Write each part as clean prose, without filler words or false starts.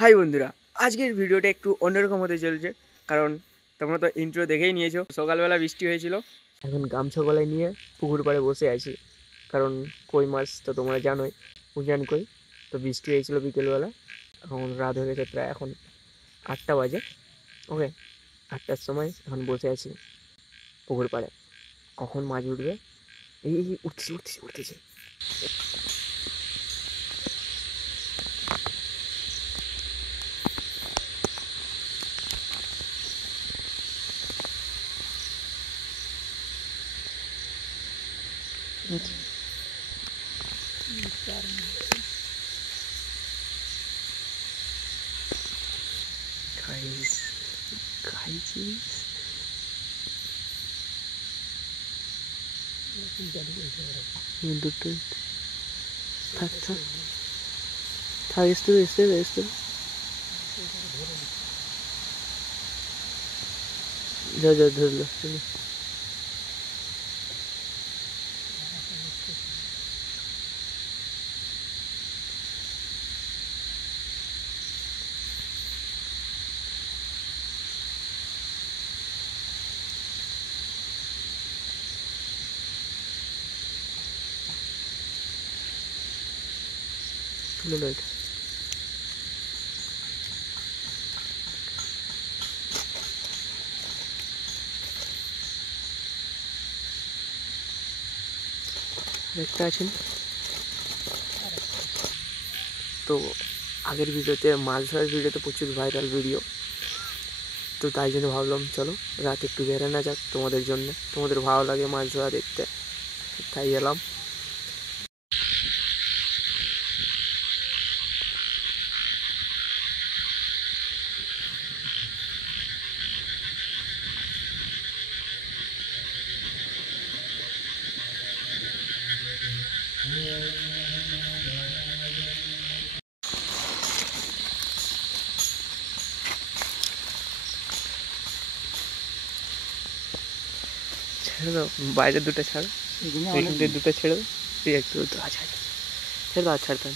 হাই বন্ধুরা, আজকের ভিডিওটা একটু অন্যরকম হতে চলছে, কারণ তোমরা তো ইন্ট্রো দেখেই নিয়েছো। সকালবেলা বৃষ্টি হয়েছিল, এখন গামছা গলায় নিয়ে পুকুর পাড়ে বসে আছি, কারণ কই মাছ তো তোমরা জানোই, উজান কই। তো বৃষ্টি হয়েছিল বিকেলবেলা, এখন রাত হয়ে গেছে, প্রায় এখন 8টা বাজে। ওকে, 8টার সময় এখন বসে আছি পুকুর পাড়ে। কখন মাছ উঠবে, এই উঠতেছে উঠতেছে উঠতেছে। Guys, দুটো থাক থাক থাক, এসতে যা যা ধরলো। লাইট দেখতে আছেন তো। আগের ভিডিওতে মাছ ধরার ভিডিওতে প্রচুর ভাইরাল ভিডিও, তো তাই জন্য ভাবলাম চলো রাত একটু বেরোনো যাক তোমাদের জন্য, তোমাদের ভালো লাগে মাছ ধরা দেখতে, তাই এলাম। ছেড়ে দাও, বাইরে দুটো ছাড়, এখান থেকে দুটো ছেড়ে দাও, এই একটু আচ্ছা আচ্ছা ছেড়ে দাও, ছাড়তাম।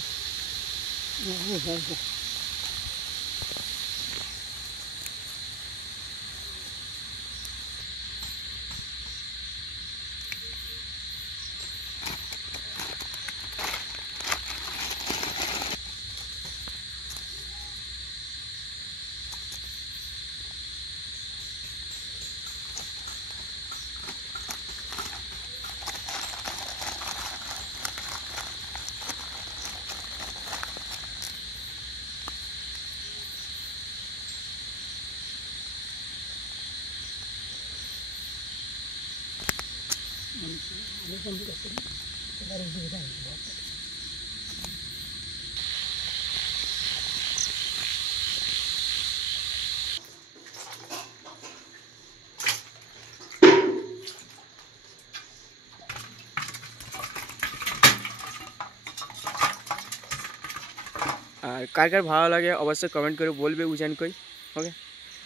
আর কার কার ভালো লাগে অবশ্যই কমেন্ট করে বলবে উজান কই। ওকে,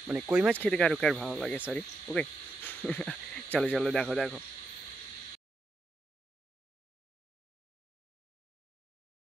মানে কই মাছ খেতে কার কার ভালো লাগে, সরি। ওকে চলো চলো, দেখো দেখো।